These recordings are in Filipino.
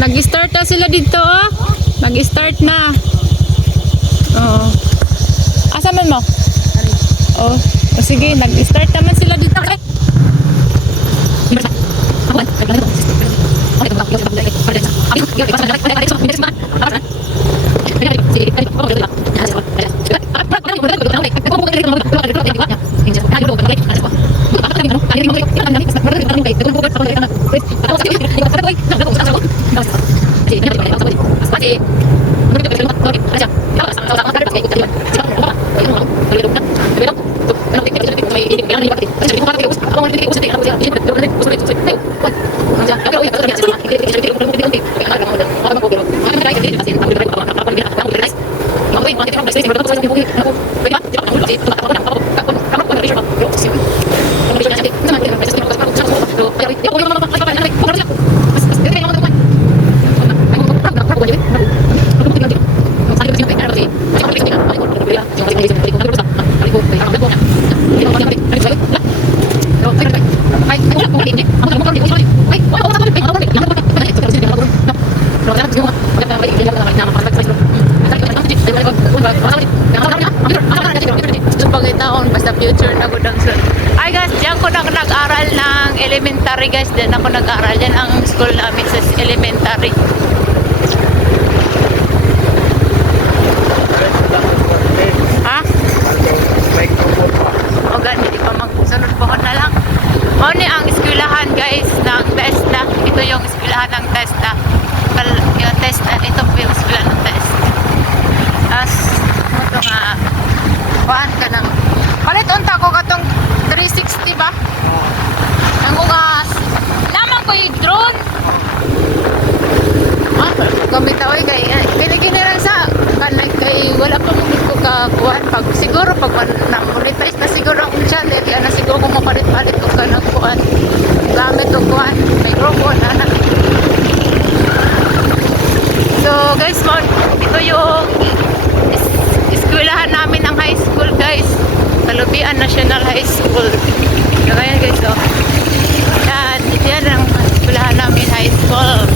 Nag-start na sila dito, oh. Nag-start na. Oo. Asa man mo? Oh, sige, nag-start naman sila dito. Basta future na gudang sun. Ay guys, diyan ko nag-aral ng elementary guys. Diyan ako nag-aral. Diyan ang school namin sa elementary. Ha? O gani, di pa magsunod po na lang. O ni ang eskwelahan guys ng TESDA. Ito yung eskwelahan ng TESDA. Yung TESDA, ito po yung eskwelahan ng TESDA. As, ito nga, kuhaan ka ng palit unta ko katong 360 ba? Ang nga naman ko yung drone. Gamit ako kay binigyan nila sa kanay kay wala pa mo ko kakuhan pag siguro pag na-monetize na siguro ang channel kaya na siguro kung mapalit-palit ko ka ng kuhan gamit o kuhan microphone ana. So guys, ito yung eskwelahan namin ng high school guys. Kalubian National High School. So kaya guys, oh. Yan, ito yan ang eskwelahan namin high school.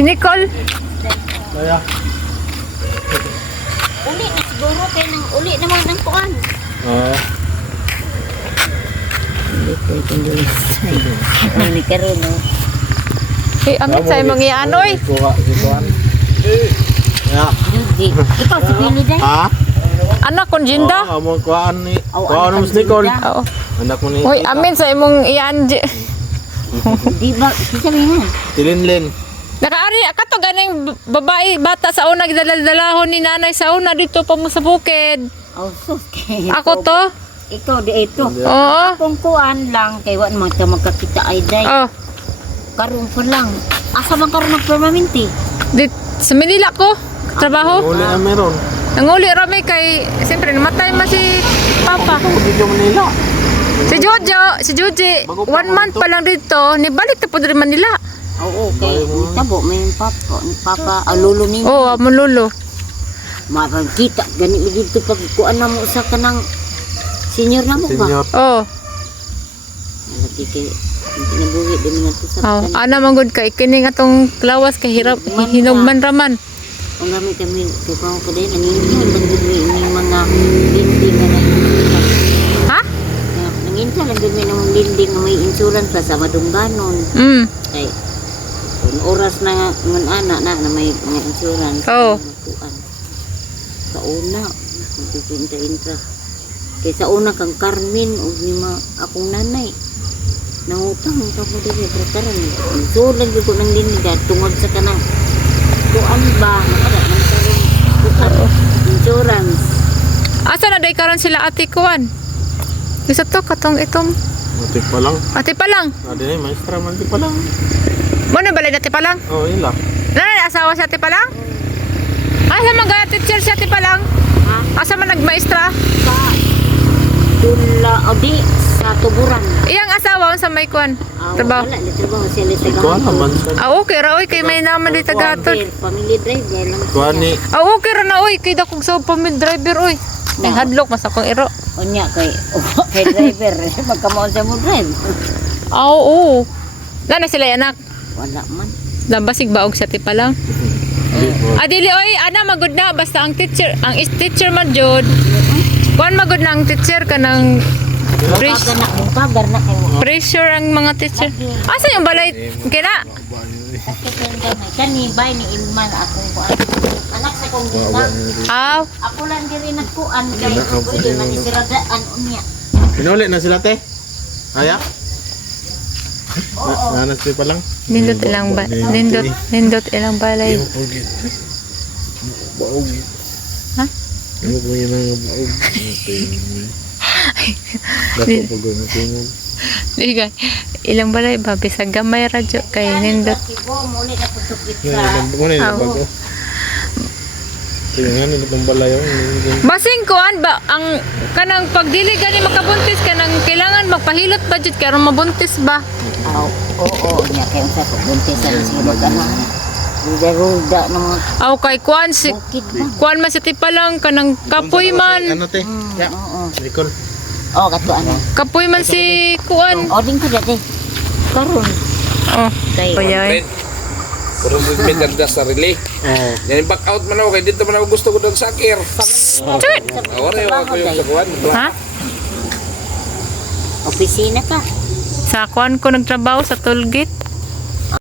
Si Nicole. Kaya. Uli na siguro kay nang uli naman ng kuan. Oo. Ini karon no. Eh, amit sa imong iyan, oy. Kuha, kuhaan. Ya. Judi. Ikaw si Billy day. Ha? Anak kon Jinda. Oo, mo kuhaan ni. Oh, Kuhaan anak mo si Nicole. Jinda. Oo. Anak mo ni. Hoy, amin sa imong iyan. Di ba kita man. Tilinlin. Nakaari kato ganing babae bata sa una gidala-dalahon ni nanay sa una dito pa mo sa bukid. Oh, sus kay. Ako to. Ikaw di ito. Oo. Kung kuan lang kay wa man ka magkakita ay day. Oh. Karon pa lang. Asa man karon ng permanente? Di sa Manila ko trabaho. Uli na meron. Nanguli rami kay siyempre namatay man si Papa. Hindi ka Manila. Si Joji, 1 month pa lang dito, nibalik na po rin Manila. Oo, kay tabo may papa alulo ni. Oo, malulo. Mapagkita gani mi dito pag kuan na mo sa kanang senior na mo ba? Senior. Oo. Lagi kay hindi na buhi di man to sa Oh, ana man gud kay kini atong lawas kay hirap hinugman raman. Kung kami kay pa ko din nanginyo lang gud mi ini mga dinding na insurance. Ha? Nanginyo lang gud mi ng dinding na may insurance pa sa madungganon. Kay kung oras na ngon ana na may mga insurance. Oo. Kuan. Sa una, pinta-inta. Kay sa una kang Carmen ug ni akong nanay. Nangutang ka mo dili trataran. So lang ko nang diniga tungod sa kanang kuan ba nakada man karon kuan insurance. Asa na day karon sila ate kuan? Isa to katong itong Matik pa lang. ate pa lang. Adi na, maestra man di pa lang. Mo na balay ate pa lang. Oo, yun lang. Nanay asawa si ate pa lang? Asa man gaya teacher si ate pa lang? Ha? Asa man nagmaestra? Sa Dula odi sa tuburan. Iyang asawa sa may kuan. Trabaho. Wala ni trabaho sila sa Kuha naman sa. Ah, okay ra oy kay may naman di tagaton. Family driver lang. Kuha ni. Ah, okay ra na oy kay dakog sa pamil driver oy. Ning hadlok mas akong iro. Unya kay kay driver magkamao sa mo drive. Ah, oo. Nana sila anak. Wala man. Lambasig baog sa tipa lang. Adili oy, ana magud na basta ang teacher, ang teacher man jud. Kuan magud na ang teacher kanang Kagar na kay pressure ang mga teacher. Asa yung balay kina? Kani bay ni Ilman akong kuan. Anak sa kong gina. Aw, Ako lang diri nagkuan kay pwede man isiradaan unya. Pinuli na sila te. Aya? Nanas pa lang. nindot ilang ba? Nindot ilang balay. Baog. Ha? Ano ko yun ang baog? Dapat pag tingog. Diga, ilang balay ba bisag gamay radyo kay nindot. Kibo muli na putupit Muna Aw. yung bago. Tingnan nila itong balayaw. Basing kuan ba ang kanang pagdili gani makabuntis kanang kailangan magpahilot budget kay aron mabuntis ba? Oo, nya kay unsa ko buntisan sige magana. Ruda-ruda na mga Aw kay kuan si bukid ba. kuan man sa tipa lang kanang kapoy man. Ano te? Ya. Oo. Nicole. Oh, kato ano. Kapoy man si kuan. Ording ko dati. Karon Oh, kay payay. Pero may ganda sa relay. Oo. Yan back out man ako kay dito man ako gusto ko doon sa Akir. Chut! Ore ako yung sa kuwan. Ha? opisina ka. Sa kuan ko nagtrabaho sa toll gate.